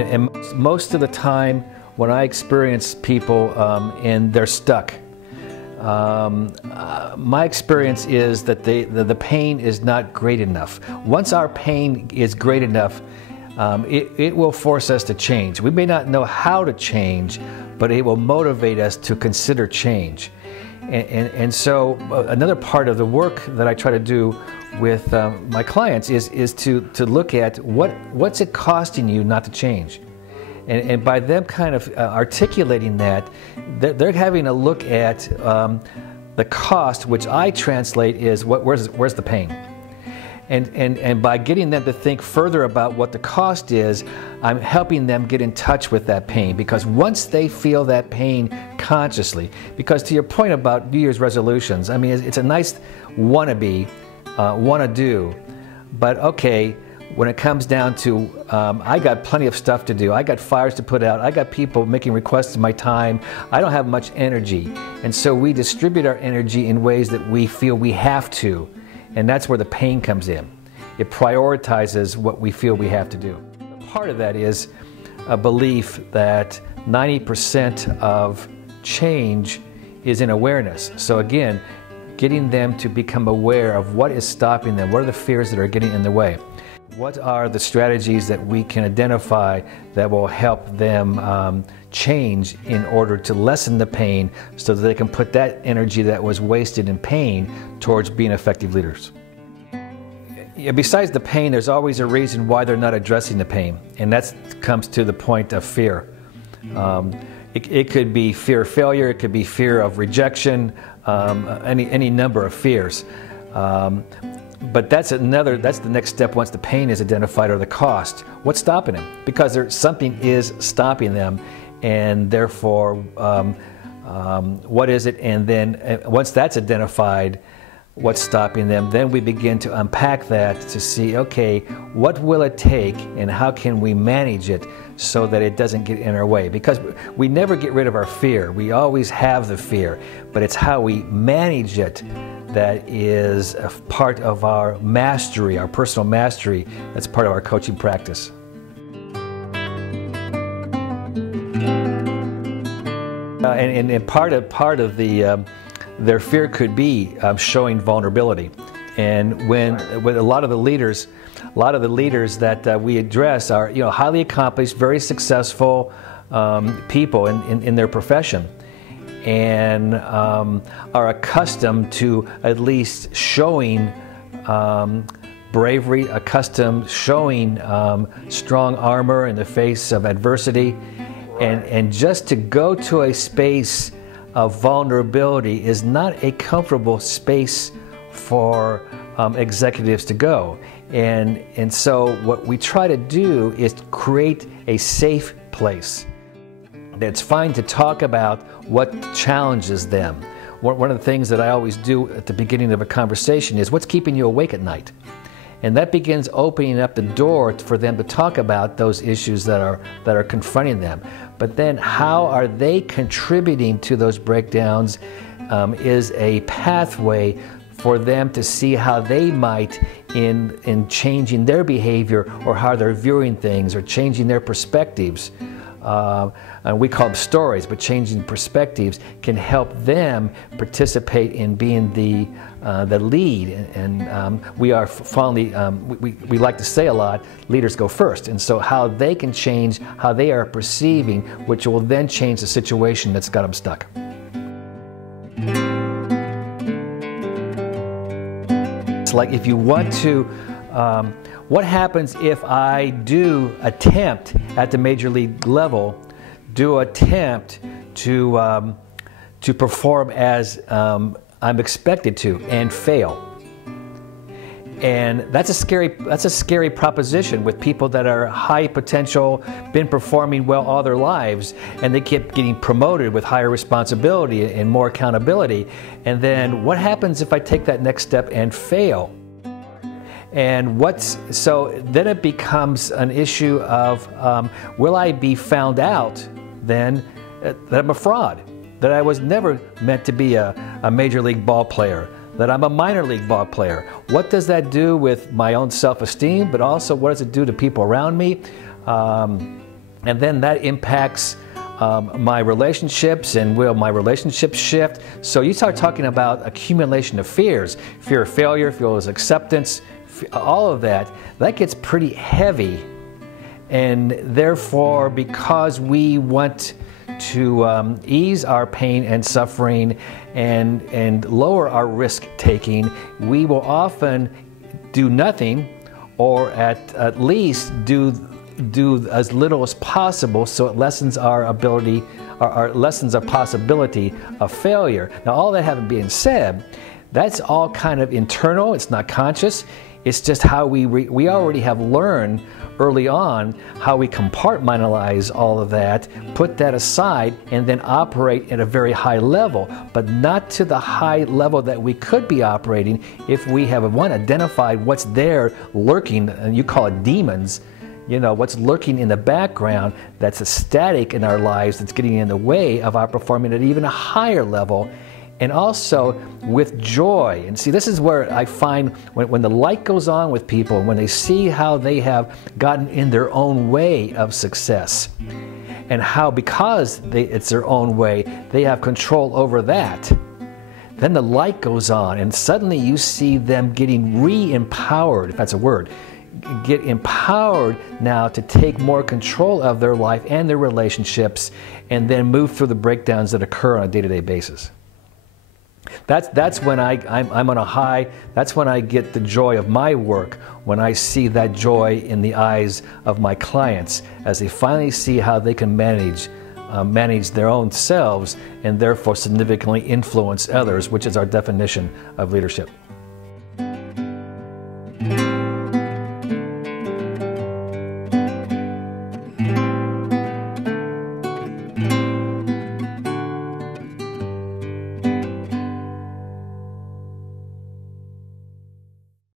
And most of the time when I experience people and they're stuck, my experience is that the pain is not great enough. Once our pain is great enough, it will force us to change. We may not know how to change, but it will motivate us to consider change. And so another part of the work that I try to do with my clients is to look at what's it costing you not to change. And by them kind of articulating that, they're having a look at the cost, which I translate is where's the pain. And by getting them to think further about what the cost is, I'm helping them get in touch with that pain. Because once they feel that pain consciously, because to your point about New Year's resolutions, I mean, it's a nice wannabe, wanna do, but okay, when it comes down to, I got plenty of stuff to do, I got fires to put out, I got people making requests of my time, I don't have much energy. And so we distribute our energy in ways that we feel we have to. And that's where the pain comes in. It prioritizes what we feel we have to do. Part of that is a belief that 90% of change is in awareness. So again, getting them to become aware of what is stopping them, what are the fears that are getting in the way. What are the strategies that we can identify that will help them change in order to lessen the pain so that they can put that energy that was wasted in pain towards being effective leaders. Besides the pain, there's always a reason why they're not addressing the pain, and that comes to the point of fear. It could be fear of failure, it could be fear of rejection, any number of fears. But that's the next step once the pain is identified, or the cost. What's stopping them? Because something is stopping them, and therefore, what is it? And then once that's identified, what's stopping them, then we begin to unpack that to see, okay, what will it take and how can we manage it so that it doesn't get in our way? Because we never get rid of our fear. We always have the fear, but it's how we manage it that is a part of our mastery, our personal mastery. That's part of our coaching practice. And part of their fear could be showing vulnerability. And when a lot of the leaders that we address are highly accomplished, very successful people in their profession, and are accustomed to at least showing bravery, accustomed showing strong armor in the face of adversity, and just to go to a space of vulnerability is not a comfortable space for executives to go. And so what we try to do is create a safe place. It's fine to talk about what challenges them. One of the things that I always do at the beginning of a conversation is, what's keeping you awake at night? And that begins opening up the door for them to talk about those issues that are confronting them. But then how are they contributing to those breakdowns is a pathway for them to see how they might, in changing their behavior or how they're viewing things or changing their perspectives, and we call them stories, but changing perspectives can help them participate in being the lead. And we are fondly, we like to say a lot, leaders go first. And so how they can change how they are perceiving, which will then change the situation that's got them stuck. It's like, if you want to, what happens if I do attempt at the major league level, to perform as I'm expected to, and fail? And that's a scary proposition with people that are high potential, been performing well all their lives, and they keep getting promoted with higher responsibility and more accountability. And then what happens if I take that next step and fail? And so then it becomes an issue of, will I be found out then that I'm a fraud, that I was never meant to be a major league ball player, that I'm a minor league ball player? What does that do with my own self-esteem, but also what does it do to people around me? And then that impacts my relationships, and will my relationships shift? So you start talking about accumulation of fears, fear of failure, fear of acceptance, all of that gets pretty heavy. And therefore, because we want to ease our pain and suffering and lower our risk taking, we will often do nothing, or at least do as little as possible, so it lessens our ability, or lessens our possibility of failure. Now, all that having been said, that's all kind of internal. It's not conscious. It's just how we already have learned early on how we compartmentalize all of that, put that aside, and then operate at a very high level, but not to the high level that we could be operating if we have, identified what's there lurking, and you call it demons, what's lurking in the background that's a static in our lives that's getting in the way of our performing at even a higher level. And also with joy. And see, this is where I find when the light goes on with people, when they see how they have gotten in their own way of success, and how because it's their own way, they have control over that, then the light goes on, and suddenly you see them getting re-empowered, if that's a word, get empowered now to take more control of their life and their relationships, and then move through the breakdowns that occur on a day-to-day basis. That's when I'm on a high. That's when I get the joy of my work, when I see that joy in the eyes of my clients as they finally see how they can manage their own selves, and therefore significantly influence others, which is our definition of leadership.